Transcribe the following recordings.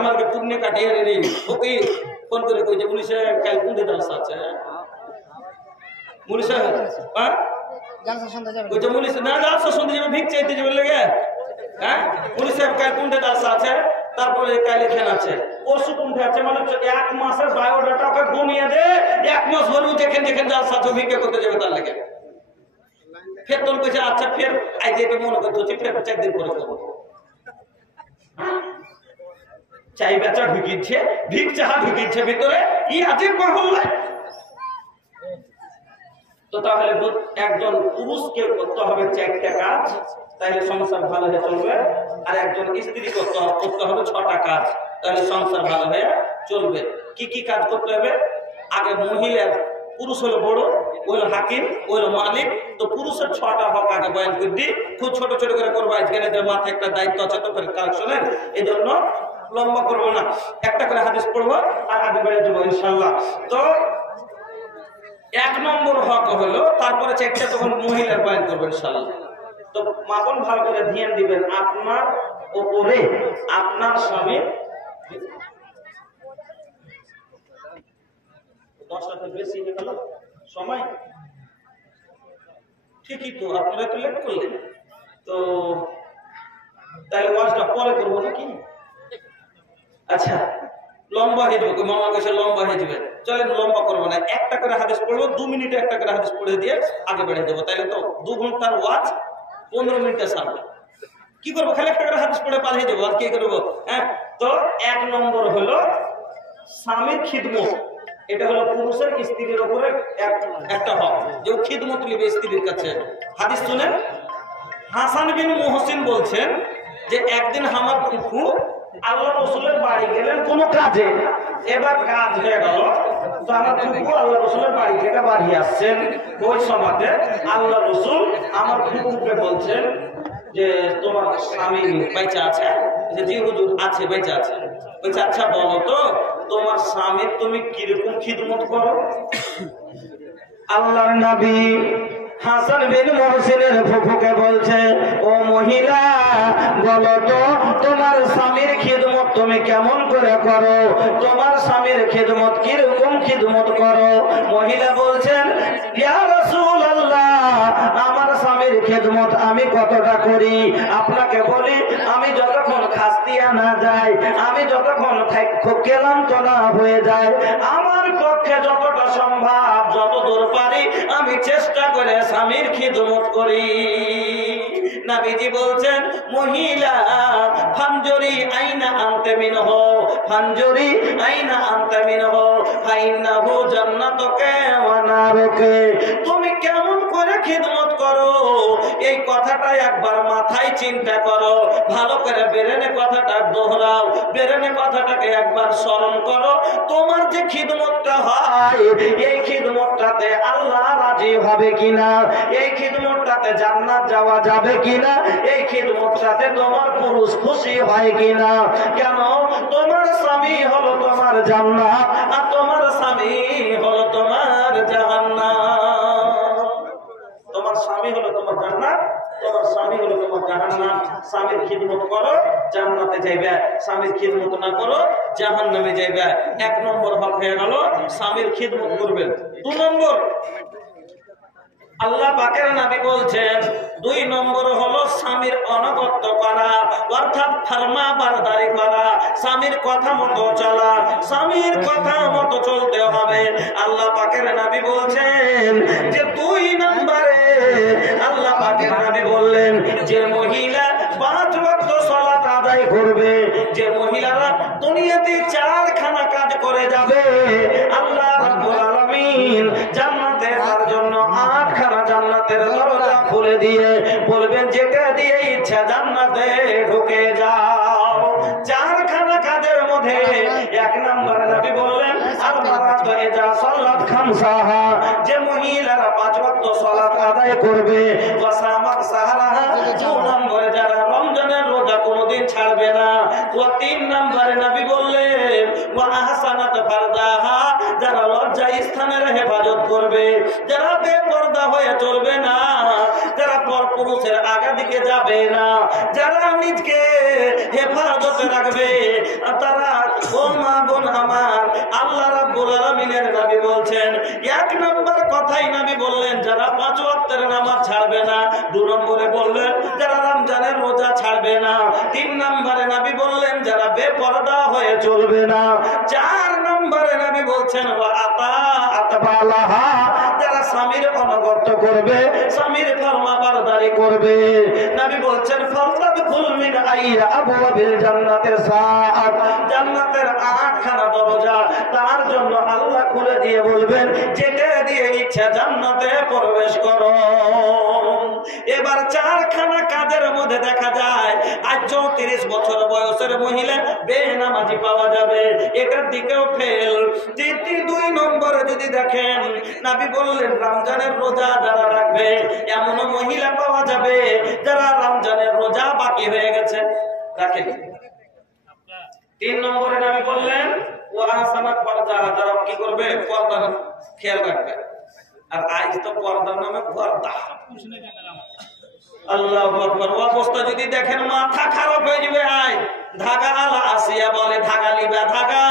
আমাকে পুণ্য কাটিয়ে রে ওকে ফোন করে কইছে পুলিশে কাল কোনটা জালসা আছে পুলিশে হ্যাঁ জালসা শুনতে যাবে কইছে পুলিশ না জালসা শুনতে যাবে ভিক চাইতে যাবে লাগে হ্যাঁ পুলিশে কাল কোনটা জালসা আছে তারপরে কাল এখানে আছে পরশু কোনটা আছে মানে এক মাসের বায়োডাটা ওকে ঘুমিয়ে দে এক মাস হলো যেখানে যেখানে জালসা আছে ভিক্ষা করতে যাবে তার লাগে ফের তোর কইছে আচ্ছা ফের আই যেতে মনে করতে হচ্ছে ফের 4 দিন পরে করব চাই বেচা ঢুকিয়েছে ভিক চাহা ঢুকিয়েছে ভিতরে ই আজীব মহল্লা তো তাহলে একজন পুরুষকে করতে হবে 4টা কাজ তাহলে সংসার ভালো হয়ে চলবে আর একজন স্ত্রী করতে হবে 6টা কাজ তাহলে সংসার ভালো হয়ে চলবে কি কি কাজ করতে হবে আগে মহিলা পুরুষ হলো বড় ওই হলো হাকিম ওই হলো মালিক তো পুরুষের 6টা হক আগে বয়ান করে দিই খুব ছোট ছোট করে করবো আজকে মাথায় একটা দায়িত্ব আছে তো কালেকশনের এই জন্য লম্বা করবো না একটা করে হাদিস পড়বো আর আগে বেড়ে দেবো ইনশাল্লাহ তো 1 নম্বর হক হলো তারপরে 4টা তখন মহিলার বয়ান করবো ইনশাল্লাহ তো মাপন ভালো করে ধ্যান দিবেন আপনার উপরে আপনার স্বামী 10টা বেশি হয়ে গেল সময় ঠিকই তো আপনারা তো লেট করলেন তো তাহলে ওয়াজটা পরে করবো নাকি আচ্ছা লম্বা হয়ে যাবে মামা কাছে লম্বা হয়ে যাবে চলেন লম্বা করবো না একটা করে হাদিস পড়বো 2 মিনিটে একটা করে হাদিস পড়ে দিয়ে আগে বেড়ে দেবো তাহলে তো 2 ঘন্টার ওয়াজ 15 মিনিটে সারবে কি করবো খালি একটা করে হাদিস পড়ে পালিয়ে যাবো আর কি করবো হ্যাঁ তো 1 নম্বর হলো স্বামীর খিদমত এটা হলো পুরুষের স্ত্রীর উপরে একটা হক যে খিদমত নেবে স্ত্রীর কাছে হাদিস শুনেন হাসান বিন মুহসিন বলছেন যে একদিন আমার ফুফু আল্লাহ রাসূলের বাড়ি গেলেন কোনো কাজে এবার কাজ হয়ে গেল তো আমার ফুফু আল্লাহ রাসূলের বাড়ি থেকে বাড়ি আসছেন ওই সময়তে আল্লাহ রাসূল আমার ফুফুকে বলছেন যে তোমার স্বামী বেঁচে আছে যে জি হুজুর আছে বেঁচে আছে বলছে আচ্ছা বলো তো তোমার স্বামীর তুমি কিরকম খিদমত করো আল্লাহর নবী হাসান বিন মুহসিনের ফুফুকে বলছে ও মহিলা বলো তো তোমার স্বামীর খিদমত তুমি কেমন করে করো তোমার স্বামীর খিদমত কিরকম খিদমত করো মহিলা বলছেন ইয়া রাসূলুল্লাহ আমার স্বামীর খিদমত আমি কতটা করি আপনাকে বলি আমি যতক্ষণ খাস্তি আনা যায় আমি যতক্ষণ ক্লান্ত না হয়ে যায় আমার পক্ষে যতটা সম্ভব যত দূর পারি আমি চেষ্টা করে স্বামীর খিদমত করি নবীজি বলছেন মহিলা ফানজুরি আইনা আনতে মিনহু ফানজুরি আইনা আনতে মিনহু ফাইন্নাহু জান্নাতুকা ওয়া নারুকা তুমি কেমন করে খিদমত করো এই কথাটা একবার মাথায় চিন্তা করো ভালো করে বেরেনে কথাটা দোহরাও বেরেনে কথাটাকে একবার স্মরণ করো তোমার যে খিদমতটা হয় এই খিদমতটাতে আল্লাহ রাজি হবে কিনা এই খিদমতটাতে জান্নাত যাওয়া যাবে কিনা এই খিদমতটাতে তোমার পুরুষ খুশি হয় কিনা কেন তোমার স্বামী হলো তোমার জান্নাত আর তোমার স্বামী হলো তোমার জাহান্নাম তোমার স্বামী হলো তোমার জান্নাত তোমার স্বামী হলো তোমার জাহান্নাম স্বামীর খিদমত করো জান্নাতে যাইবে স্বামীর খিদমত না করো জাহান্নামে যাইবে 1 নম্বর হক হয়ে গেল স্বামীর খিদমত করবেন 2 নম্বর আল্লাহ পাকের নবী বলছেন 2 নম্বর হলো স্বামীর অনুগত্য করা অর্থাৎ ফরমা বারদারি করা স্বামীর কথা মতো চলা স্বামীর কথা মতো চলতে হবে আল্লাহ পাকের নবী বলছেন যে 2 নম্বরে আল্লাহ পাকের নবী বললেন যে মহিলা 5 ওয়াক্ত সালাত আদায় করবে যে মহিলারা দুনিয়াতে 4খানা কাজ করে যাবে আল্লাহ রাব্বুল আলামিন জান্নাতে তার জন্য 8খানা জান্নাতের দরজা খুলে দিয়ে বলবেন যেটা দিয়ে ইচ্ছা জান্নাতে ঢুকে যাও 4খানা কাজের মধ্যে 1 নম্বরে নবী বললেন আল-মারাতু ইযা সাল্লাত খামসাহা যে মহিলারা 5 ওয়াক্ত সালাত আদায় করবে ওয়া সামাত সাহারাহা 2 নম্বরে যারা রমজানের রোজা কোনোদিন ছাড়বে না ও 3 নম্বরে নবী বললেন ওয়া আহসানাত ফারদাহা যারা লজ্জা স্থানের হেফাজত করবে যারা বেপরদা হয়ে চলবে না যারা পরপুরুষের আগা দিকে যাবে না যারা নিজকে হেফাজত থাকবে তারা, ও মা বোন আমার, আল্লাহ রাব্বুল আলামিনের নবী বলছেন, এক নম্বর কথাই নবী বললেন যারা 5 ওয়াক্তের নামাজ ছাড়বে না, 2 নম্বরে বললেন যারা রমজানের রোজা ছাড়বে না, 3 নম্বরে নবী বললেন যারা বেপরদা হয়ে চলবে না, 4 নম্বরে নবী বলছেন ওয়া আতাবালাহা, যারা স্বামীর অনুগত করবে, স্বামীর ফরমাবরদারি করবে। নবী বলছেন ফালতাদখুল মিন আইয়া আবওয়াবিল জান্নাতির সাআত, জান্নাতের 8খানা দরজা তার জন্য আল্লাহ খুলে দিয়ে বলবেন যেটা দিয়ে ইচ্ছা জান্নাতে প্রবেশ করো। এবার 4খানা কাজের মধ্যে দেখা যায় আজ 34 বছর বয়সের মহিলা বেনামাজি পাওয়া যাবে, এটার দিকেও ফেল। 2 নম্বরে যদি দেখেন নবী বললেন রমজানের রোজা যারা রাখবে, এমন মহিলা পাওয়া যাবে যারা রমজানের রোজা বাকি হয়ে গেছে রাখেন। 3 নম্বরে নবী বললেন ওয়া আহসানাত পর্দা, যারা কি করবে পর্দার খেয়াল রাখবে। আর আজ তো পর্দার নামে পর্দা, আল্লাহু আকবার। অবস্থা যদি দেখেন মাথা খারাপ হয়ে যাবে। আয় ধাগা আলা আসিয়া বলে ধাগা লিবা ধাগা,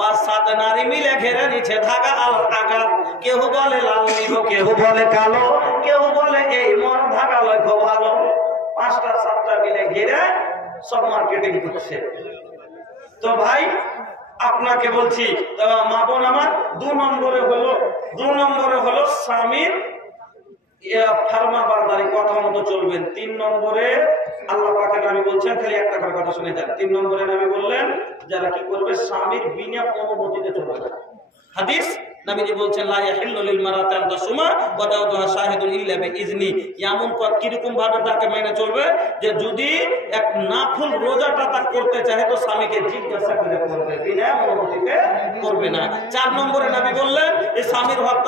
5-7 নারী মিলে ঘেরে নিচ্ছে ধাগা আল আগা, কেউ বলে লাল নিব, কেউ বলে কালো, কেউ বলে এই মন ধাগা লক্ষ্য ভালো, 5টা-7টা মিলে ঘিরে সব মার্কেটিং করছে। তো ভাই আপনাকে বলছি মা বোন আমার, 2 নম্বরে হলো স্বামীর ফরমাবরদারি, কথা মতো চলবেন। 3 নম্বরে আল্লাহ পাকের নবী বলছেন, খালি একটা করে কথা শুনে যান। 3 নম্বরে নবী বললেন যারা কি করবে স্বামীর বিনা অনুমতিতে চলবে না। হাদিস নবীজি বলছেন লা ইয়াহিল্লু লিল মারাতি আন তাসুমা ওয়া দাওতুহা শাহিদুন ইল্লা বিইজনি, এমন কিরকম ভাবে তাকে মেনে চলবে যে যদি এক নাফল রোজাটা তা করতে চায় তো স্বামীকে জিজ্ঞাসা করে করবে, বিনা অনুমতিতে করবে না। 4 নম্বরে নবী বললেন এই স্বামীর হক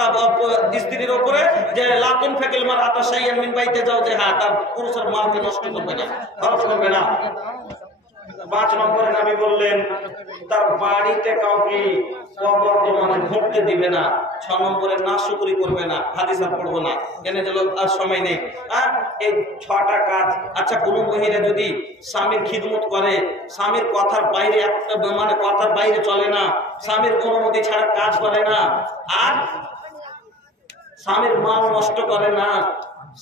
স্ত্রীর উপরে যে লা তুনফিকুল মারআতু শাইয়ান মিন বাইতি যাওজিহা, তার পুরুষের মালকে নষ্ট করবে না, খরচ করবে না। 5 নম্বরে নবী বললেন তার বাড়িতে কাউকে অবর্তমানে ঘুরতে দিবে না। 6 নম্বরে নাশুকরি করবে না। হাদিস আর পড়বো না, জেনে গেল আর সময় নেই। এই 6টা কাজ। আচ্ছা, কোনো মহিলা যদি স্বামীর খিদমত করে, স্বামীর কথার বাইরে মানে কথার বাইরে চলে না, স্বামীর অনুমতি ছাড়া কাজ করে না, আর স্বামীর মাল নষ্ট করে না,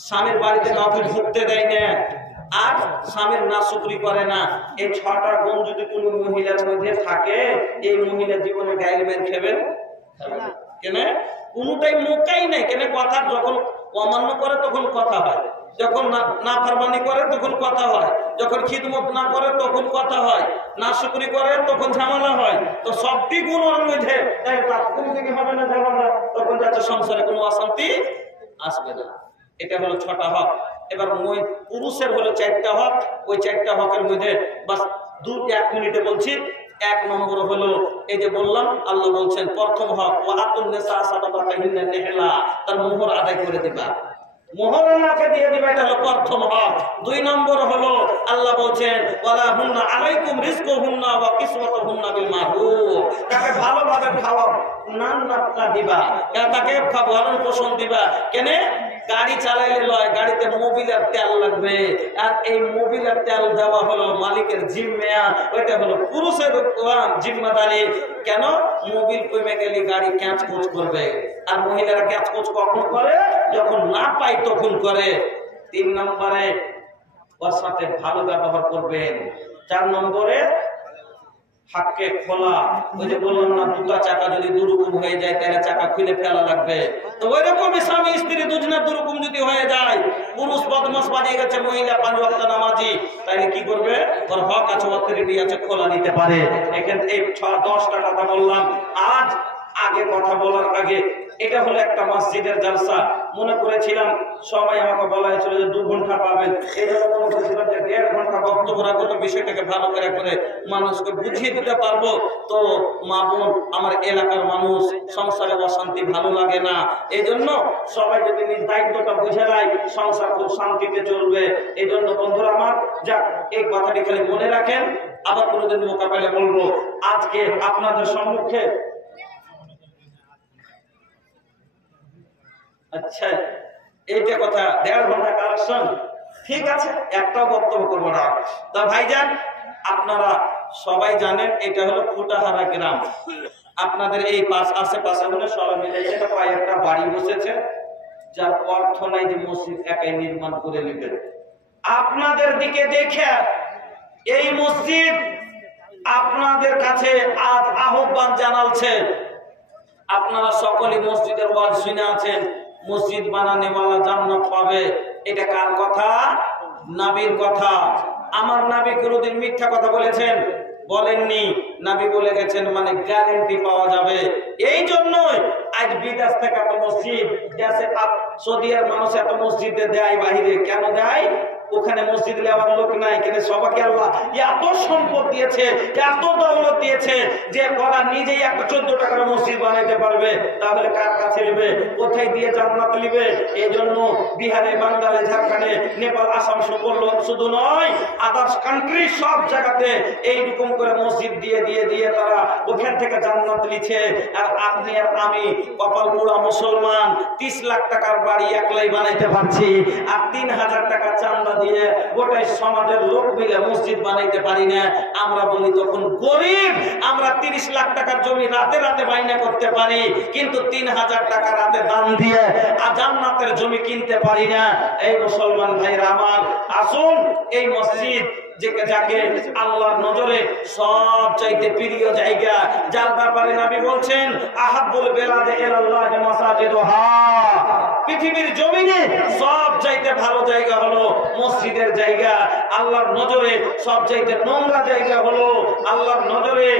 স্বামীর বাড়িতে কাউকে ঢুকতে দেয় না, আর স্বামীর নাশুকরি করে না, এই 6টা গুণ যদি কোন মহিলার মধ্যে থাকে, এই মহিলা জীবনে গাইল মের খেবে কেন? কোনটাই মোকাই নেই কেন? কথা যখন অমান্য করে তখন কথা হয়, যখন নাফরমানি করে তখন কথা হয়, যখন খিদমত না করে তখন কথা হয়, নাশুকরি করে তখন ঝামেলা হয়। তো সবটি গুণ ওর মধ্যে, তাই তার কোন দিকে হবে না ঝামেলা, তখন যাচ্ছে সংসারে কোনো অশান্তি আসবে না। এটা হলো 6টা হক। এবার পুরুষের হলো 4টা হক। ওই 4টা হকের মধ্যে বাস 1 মিনিটে বলছি। 1 নম্বর হলো এই যে বললাম, আল্লাহ বলছেন প্রথম হক ওয়া আতুন নিসা সাদাকাতাহিন্না নিহলা, তার মোহর আদায় করে দিবা, মোহর আল্লাহকে দিয়ে দিবা, এটা হলো প্রথম হক। 2 নম্বর হলো আল্লাহ বলছেন ওয়ালা হুন্না আলাইকুম রিজকুহুন্না ওয়া কিসওয়াতুহুন্না বিল মারুফ, তাকে ভালোভাবে খাওয়াও, নান নাফকা দিবা, তাকে ভরণ পোষণ দিবা। কেন? গাড়ি চালাইলে লয়, গাড়িতে মোবিলের তেল লাগবে, আর এই মোবিলের তেল দেওয়া হলো মালিকের জিম্মেয়া, ওইটা হলো পুরুষের জিম্মাদারি। কেন? মোবিল কমে গেলে গাড়ি ক্যাঁচকোচ করবে, আর মহিলারা ক্যাঁচকোচ কখন করে? যখন না পায় তখন করে। 3 নম্বরে ওর সাথে ভালো ব্যবহার করবেন। 4 নম্বরে হাতকে খোলা, ওই যে বললাম না 2টা চাকা যদি দুরকম হয়ে যায় তাহলে চাকা খুলে ফেলা লাগবে। তো ওই রকমই স্বামী স্ত্রী দুজনের দুরকম যদি হয়ে যায়, পুরুষ বদমাশ বানিয়ে গেছে, মহিলা 5 ওয়াক্ত নামাজি, তাহলে কি করবে? ওর হক আছে, অথরিটি আছে, খোলা নিতে পারে। এখানে এই 10টা কথা বললাম। আজ আগে কথা বলার আগে এটা হলো একটা মসজিদের জলসা। মনে করেছিলাম সবাই আমাকে বলা হয়েছিল যে 2 ঘন্টা পাবেন, এই জন্য মনে করেছিলাম যে 1.5 ঘন্টা বক্তব্য রাখবো, তো বিষয়টাকে ভালো করে মানুষকে বুঝিয়ে দিতে পারবো। তো মা বোন, আমার এলাকার মানুষ, সংসারে অশান্তি ভালো লাগে না, এই জন্য সবাই যদি নিজ দায়িত্বটা বুঝে নেয় সংসার খুব শান্তিতে চলবে। এই জন্য বন্ধুরা আমার, যাক এই কথাটি খালি মনে রাখেন, আবার কোনোদিন মৌকা পেলে বলবো। আজকে আপনাদের সম্মুখে আচ্ছা এইটা কথা 1.5 ঘন্টা কালেকশন, ঠিক আছে, একটাও বক্তব্য করবো না। তা ভাইজান, আপনারা সবাই জানেন এটা হলো ফুটাহারা গ্রাম। আপনাদের এই পাশ আশেপাশে মনে সবাই মিলে এখানে কয়েকটা বাড়ি বসেছে, যার অর্থ নাই যে মসজিদ একাই নির্মাণ করে নেবেন। আপনাদের দিকে দেখে এই মসজিদ আপনাদের কাছে আজ আহ্বান জানালছে, আপনারা সকলে মসজিদের ওয়াজ শুনে আছেন, মসজিদ বানানেওয়ালা জান্নাত পাবে। এটা কার কথা? নবীর কথা। আমার নবী কোনদিন মিথ্যা কথা বলেছেন? বলেননি। নবী বলে গেছেন, মানে গ্যারান্টি পাওয়া যাবে। এই জন্যই আজ বিদেশ থেকে এত মসজিদ দেশে, সৌদিয়ার মানুষ এত মসজিদে দেয় বাহিরে। কেন দেয়? ওখানে মসজিদ নেওয়ার লোক নাই। কিন্তু সবাইকে আল্লাহ এত সম্পদ দিয়েছে, এত দৌলত দিয়েছে যে ওরা নিজেই একটা 14 টাকার মসজিদ বানাইতে পারবে। তাহলে কার কাছে নেবে? কোথায় দিয়ে জান্নাত নেবে? এই জন্য বিহারে, বাংলাদেশে, ঝাড়খণ্ডে, নেপাল, আসাম শুধু নয়, আদার্স কান্ট্রি সব জায়গাতে এইরকম করে মসজিদ দিয়ে দিয়ে দিয়ে তারা ওখান থেকে জান্নাত নিচ্ছে। আর আপনি আর আমি কপাল পোড়া মুসলমান 30 লাখ টাকার বাড়ি একলাই বানাইতে পারছি, আর 3000 টাকা চান্দা দিয়ে গোটাই সমাজের লোক মিলে মসজিদ বানাইতে পারি না। আমরা বলি তখন গরিব। আমরা 30 লাখ টাকার জমি রাতে রাতে বাইনা করতে পারি, কিন্তু 3000 টাকা রাতে দান দিয়ে আর জান্নাতের জমি কিনতে পারি না। এই মুসলমান ভাইরা আমার, আসুন এই মসজিদ যাকে আল্লাহর নজরে সব চাইতে প্রিয় জায়গা, যার ব্যাপারে নবী বলছেন, আহাব্বুল বিলাদি ইলাল্লাহি মাসাজিদুহা, পৃথিবীর জমিনে সব চাইতে ভালো জায়গা হলো মসজিদের জায়গা। আল্লাহর নজরে সব চাইতে নোংরা জায়গা হলো, আল্লাহর নজরে